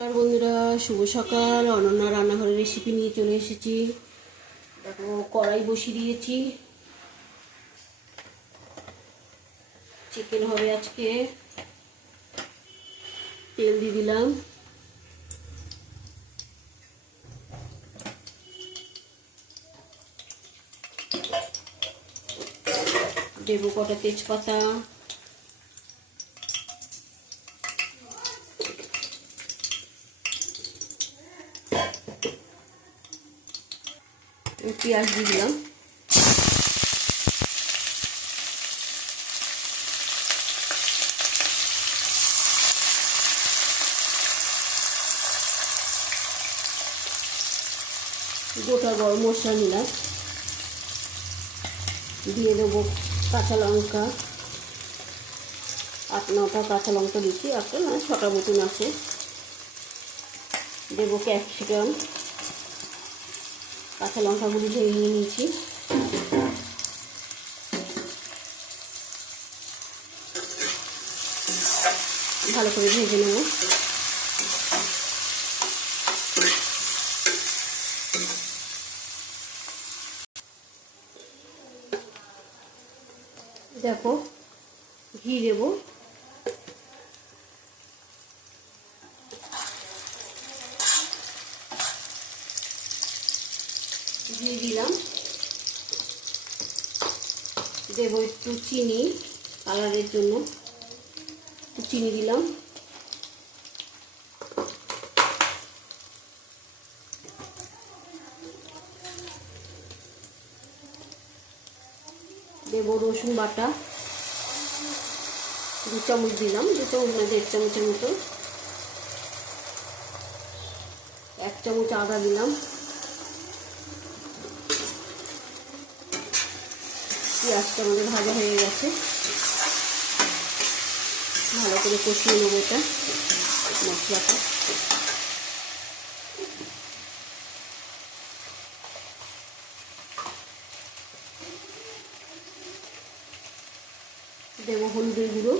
নমস্কার বন্ধুরা, শুভ সকাল। অনন্যা রান্নাঘরের রেসিপি নিয়ে চলে এসেছি। দেখো, কড়াই বসিয়ে দিয়েছি। চিকেন হবে আজকে। তেল দিয়ে দিলাম। দেবো কটা তেজপাতা, পেঁয়াজ দিয়ে দিলাম। গোটা গরম মশলা নিলাম, দিয়ে দেবো কাঁচা লঙ্কা। 8-9টা কাঁচা লঙ্কা দিচ্ছি, 8টা না 6টা মতন আছে। দেবো ক্যাপসিকাম, কাঁচা লঙ্কাগুলি ভেঙে নিয়েছি। ভালো করে ভেজে নেব। দেখো, ঘি দেব। ঘি দিলাম। দেবো একটু চিনি, কালারের জন্য একটু চিনি দিলাম। দেবো রসুন বাটা 2 চামচ দিলাম, 2 চামচ না 1.5 চামচের মতো। 1 চামচ আদা দিলাম। পেঁয়াজটা আমাদের ভাজা হয়ে গেছে। ভালো করে কষিয়ে নেবো এটা, মশলাটা। দেবো হলুদের গুঁড়ো,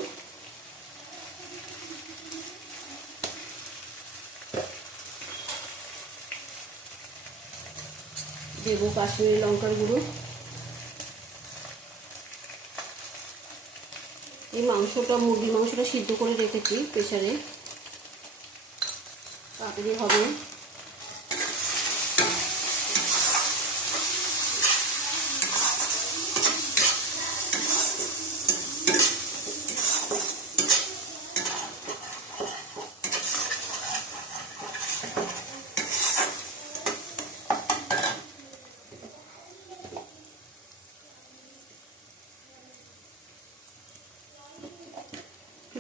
দেবো কাশ্মীরি লঙ্কার গুঁড়ো। এই মাংসটা, মুরগির মাংসটা সিদ্ধ করে রেখেছি প্রেসারে, তাড়াতাড়ি হবে।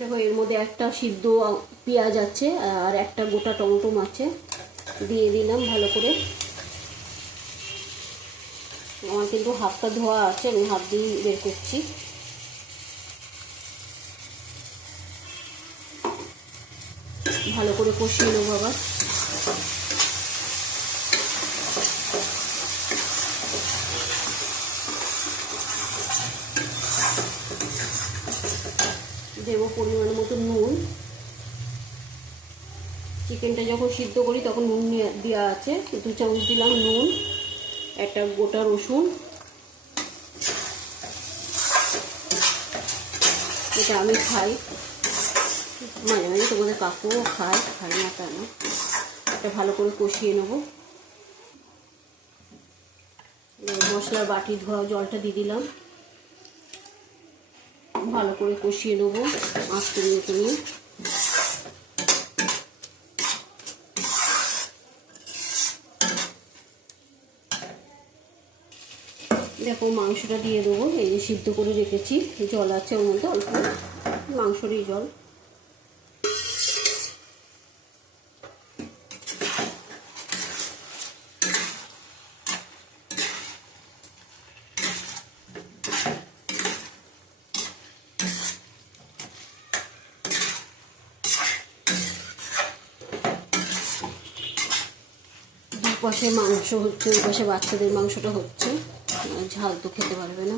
দেখো, এর মধ্যে একটা সিদ্ধ পেঁয়াজ আছে আর একটা গোটা টমেটো আছে, দিয়ে দিলাম ভালো করে। আমার কিন্তু হাতটা ধোয়া আছে, আমি হাত দিয়ে বের করছি। ভালো করে কষিয়ে নেবো আবার। দেবো পরিমাণ মতো নুন। চিকেনটা যখন সিদ্ধ করি তখন নুন দেওয়া আছে, 2 চামচ দিলাম নুন। একটা গোটা রসুন, এটা আমি খাই, মাঝে মাঝে তোমাদের কাকুও খায়, খাই না তা না। এটা ভালো করে কষিয়ে নেব। মশলার বাটি ধোয়া জলটা দিয়ে দিলাম। ভালো করে কষিয়ে নেবো আঁচ কমিয়ে কমিয়ে। দেখো, মাংসটা দিয়ে দেবো। এই যে সিদ্ধ করে রেখেছি, জল আছে ওর মধ্যে অল্প, মাংসরই জল। পাশে মাংস হচ্ছে, ওই পাশে বাচ্চাদের মাংসটা হচ্ছে। ঝাল তো খেতে পারবে না।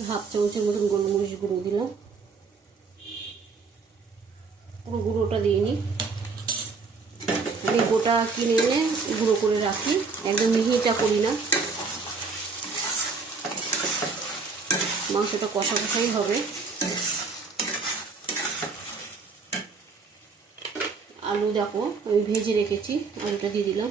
1/2 চামচের মতন গোলমরিচ গুঁড়ো দিলাম। পুরো গুঁড়োটা দিইনি, আমি গোটা কিনে এনে গুঁড়ো করে রাখি, একদম মিহিটা করি না। মাংসটা কষা কষাই হবে। আলু দেখো আমি ভেজে রেখেছি, আলুটা দিয়ে দিলাম।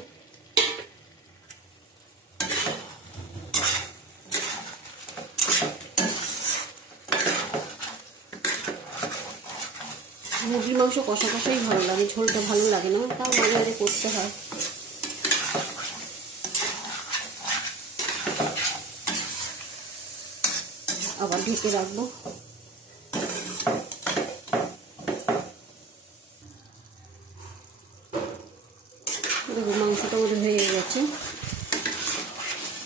মুরগির মাংস কষা কষাই ভালো লাগে, ঝোলটা ভালো লাগে না, তাও মাঝে মাঝে করতে হয়। আবার ঢেকে রাখবো। দেখো মাংসটা ওদের হয়ে গেছে,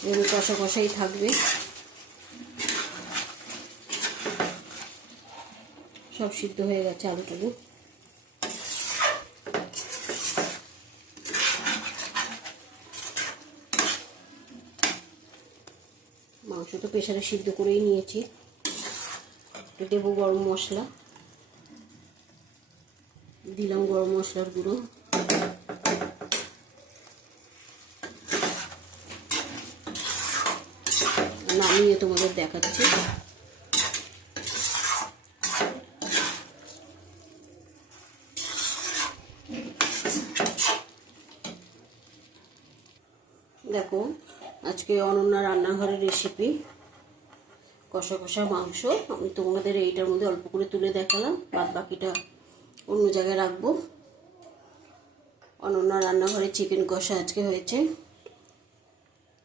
এবার কষা কষাই থাকবে। সব সিদ্ধ হয়ে গেছে আলুটালু। মাংস তো প্রেসারে সিদ্ধ করেই নিয়েছি। দেবো গরম মশলা, দিলাম গরম মশলার গুঁড়ো, নামিয়ে তোমাদের দেখাচ্ছি। দেখো আজকে অনন্যা রান্নাঘরের রেসিপি কষা কষা মাংস। আমি তোমাদের এইটার মধ্যে অল্প করে তুলে দেখালাম, বাদ বাকিটা অন্য জায়গায় রাখবো। অনন্যা রান্নাঘরে চিকেন কষা আজকে হয়েছে।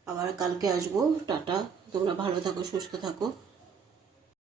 আবার কালকে আসবো। টাটা, তোমরা ভালো থাকো, সুস্থ থাকো।